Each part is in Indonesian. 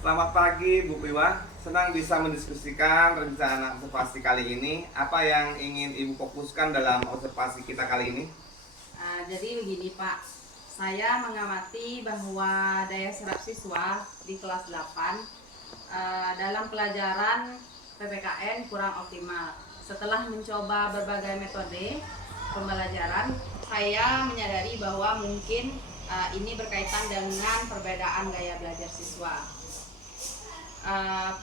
Selamat pagi Bu Piwa, senang bisa mendiskusikan rencana observasi kali ini. Apa yang ingin Ibu fokuskan dalam observasi kita kali ini? Jadi begini Pak, saya mengamati bahwa daya serap siswa di kelas 8 dalam pelajaran PPKN kurang optimal. Setelah mencoba berbagai metode pembelajaran, saya menyadari bahwa mungkin ini berkaitan dengan perbedaan gaya belajar siswa.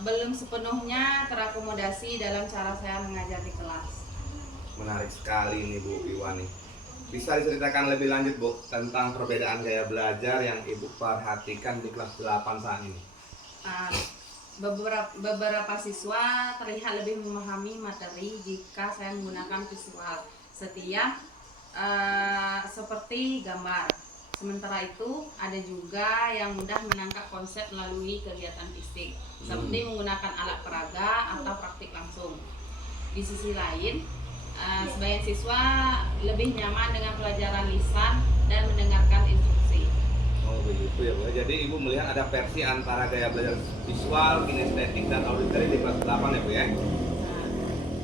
Belum sepenuhnya terakomodasi dalam cara saya mengajar di kelas. Menarik sekali nih Bu Piwa nih. Bisa diceritakan lebih lanjut Bu tentang perbedaan gaya belajar yang Ibu perhatikan di kelas 8 saat ini? Uh, beberapa siswa terlihat lebih memahami materi jika saya menggunakan visual setiap seperti gambar. Sementara itu ada juga yang mudah menangkap konsep melalui kegiatan fisik seperti menggunakan alat peraga atau praktik langsung. Di sisi lain, sebagian siswa lebih nyaman dengan pelajaran lisan dan mendengarkan instruksi. Oh begitu ya Bu. Jadi Ibu melihat ada versi antara gaya belajar visual, kinestetik, dan auditory di kelas 8 ya Bu ya?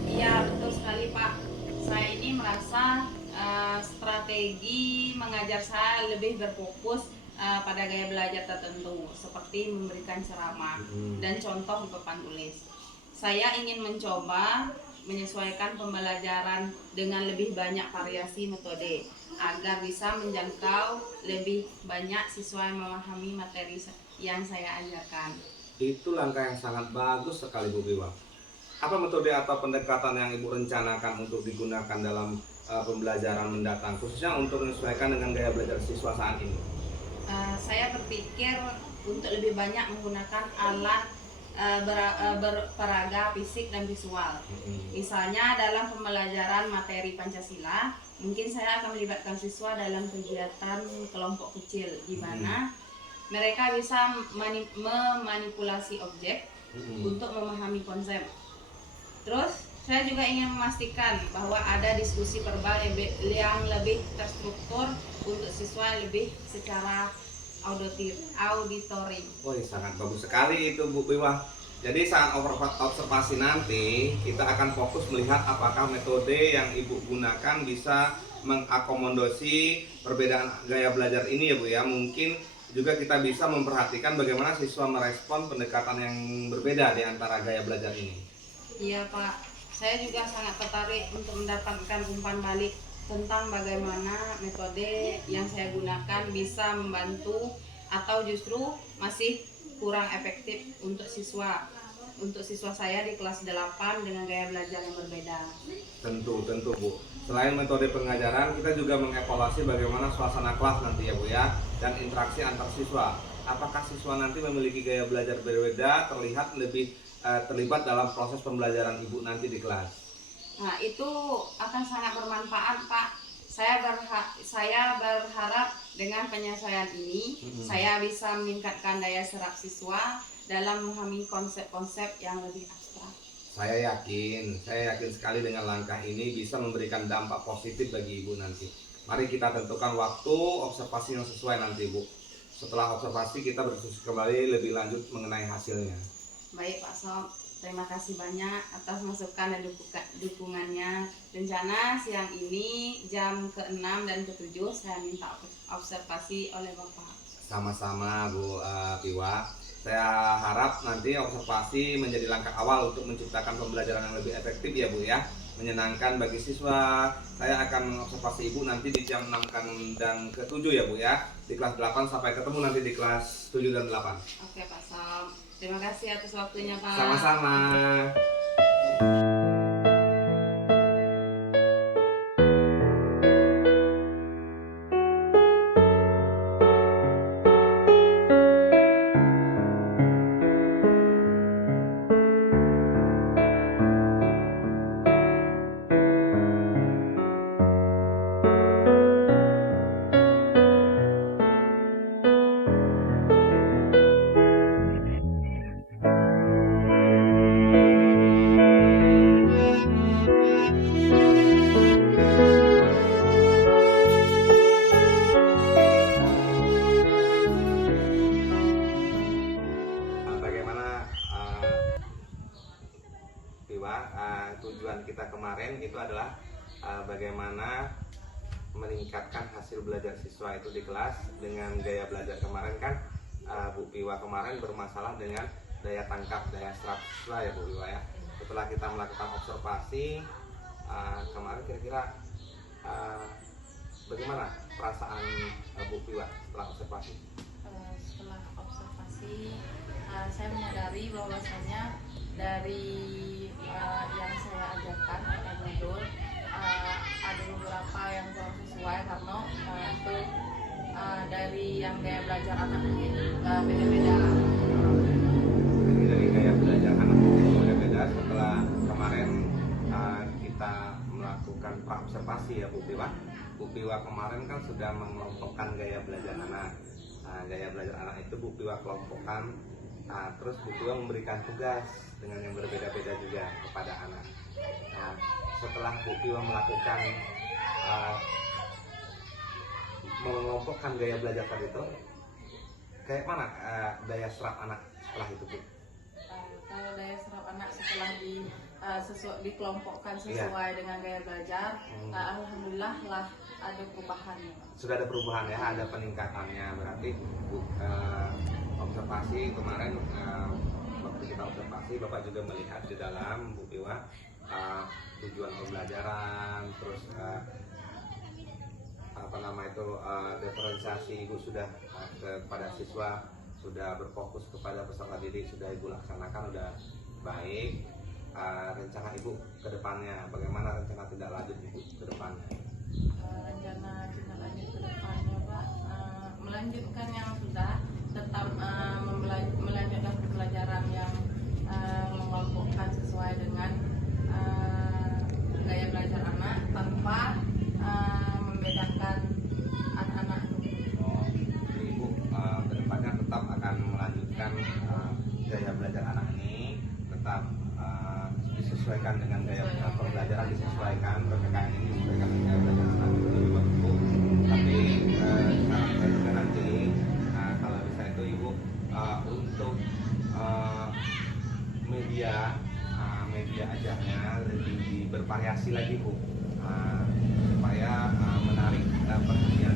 Iya betul sekali Pak. Saya ini merasa strategi mengajar saya lebih berfokus pada gaya belajar tertentu seperti memberikan ceramah dan contoh di papan tulis. Saya ingin mencoba menyesuaikan pembelajaran dengan lebih banyak variasi metode agar bisa menjangkau lebih banyak siswa yang memahami materi yang saya ajarkan. Itu langkah yang sangat bagus sekali Bu Biwa. Apa metode atau pendekatan yang Ibu rencanakan untuk digunakan dalam pembelajaran mendatang, khususnya untuk menyesuaikan dengan gaya belajar siswa saat ini? Saya berpikir untuk lebih banyak menggunakan alat berperaga fisik dan visual. Misalnya dalam pembelajaran materi Pancasila, mungkin saya akan melibatkan siswa dalam kegiatan kelompok kecil di mana mereka bisa memanipulasi objek untuk memahami konsep. Terus saya juga ingin memastikan bahwa ada diskusi verbal yang lebih terstruktur untuk siswa lebih secara auditory. Wah, sangat bagus sekali itu Bu Biwa. Jadi saat observasi nanti kita akan fokus melihat apakah metode yang Ibu gunakan bisa mengakomodasi perbedaan gaya belajar ini ya Bu ya. Mungkin juga kita bisa memperhatikan bagaimana siswa merespon pendekatan yang berbeda di antara gaya belajar ini. Iya Pak, saya juga sangat tertarik untuk mendapatkan umpan balik tentang bagaimana metode yang saya gunakan bisa membantu atau justru masih kurang efektif untuk siswa saya di kelas 8 dengan gaya belajar yang berbeda. Tentu Bu. Selain metode pengajaran, kita juga mengevaluasi bagaimana suasana kelas nanti ya Bu ya, dan interaksi antar siswa. Apakah siswa nanti memiliki gaya belajar berbeda terlihat lebih terlibat dalam proses pembelajaran Ibu nanti di kelas? Nah, itu akan sangat bermanfaat Pak. Saya berharap dengan penyelesaian ini saya bisa meningkatkan daya serap siswa dalam memahami konsep-konsep yang lebih abstrak. Saya yakin sekali dengan langkah ini bisa memberikan dampak positif bagi Ibu nanti. Mari kita tentukan waktu observasi yang sesuai nanti Bu. Setelah observasi kita berdiskusi kembali lebih lanjut mengenai hasilnya. Baik Pak Sob, terima kasih banyak atas masukan dan dukungannya. Rencana siang ini jam ke-6 dan ke-7 saya minta observasi oleh Bapak. Sama-sama Bu Piwa. Saya harap nanti observasi menjadi langkah awal untuk menciptakan pembelajaran yang lebih efektif ya Bu ya. Menyenangkan bagi siswa. Saya akan mengobservasi Ibu nanti di jam 6 dan ke-7 ya Bu ya. Di kelas 8 sampai ketemu nanti di kelas 7 dan 8. Oke Pak Sob. Terima kasih atas waktunya Pak. Sama-sama. tujuan kita kemarin itu adalah bagaimana meningkatkan hasil belajar siswa itu di kelas dengan gaya belajar. Kemarin kan Bu Piwa kemarin bermasalah dengan daya tangkap, daya serap siswa ya Bu Piwa ya. Setelah kita melakukan observasi kemarin, kira-kira bagaimana perasaan Bu Piwa setelah observasi? Setelah observasi, saya menyadari bahwasanya dari yang saya ajarkan pada modul ada beberapa yang kurang sesuai karena itu dari yang gaya belajar anak beda-beda. Jadi dari gaya belajar anak beda-beda. Setelah kemarin kita melakukan observasi ya Bu Piwa. Bu Piwa kemarin kan sudah mengelompokkan gaya belajar anak. Gaya belajar anak itu Bu Piwa kelompokkan. Terus Bu Piwa memberikan tugas dengan yang berbeda-beda juga kepada anak. Setelah Bu Piwa melakukan mengelompokkan gaya belajar tadi itu, kayak mana daya serap anak setelah itu Bu? Kalau daya serap anak setelah dikelompokkan sesuai dengan gaya belajar, alhamdulillah lah ada perubahannya. Sudah ada perubahan ya, ada peningkatannya. Berarti observasi kemarin waktu kita observasi, Bapak juga melihat di dalam Bu Piwa tujuan pembelajaran, terus diferensiasi Ibu sudah kepada siswa, sudah berfokus kepada peserta didik, sudah Ibu laksanakan, sudah baik. Rencana Ibu ke depannya, bagaimana rencana tindak lanjut Ibu ke depannya? Rencana tindak lanjut ke depannya Pak, melanjutkan yang sudah, tetap melanjutkan pembelajaran yang mengelompokkan sesuai dengan gaya belajar anak tanpa membedakan anak-anak. Jadi Ibu kedepannya tetap akan melanjutkan gaya belajar anak ini, tetap disesuaikan dengan gaya pembelajaran, disesuaikan PPKN ini disesuaikan dengan gaya belajar anak itu Bu. Tapi saya juga nanti kalau bisa itu Ibu untuk media ajarnya lebih bervariasi lagi Bu, supaya menarik perhatian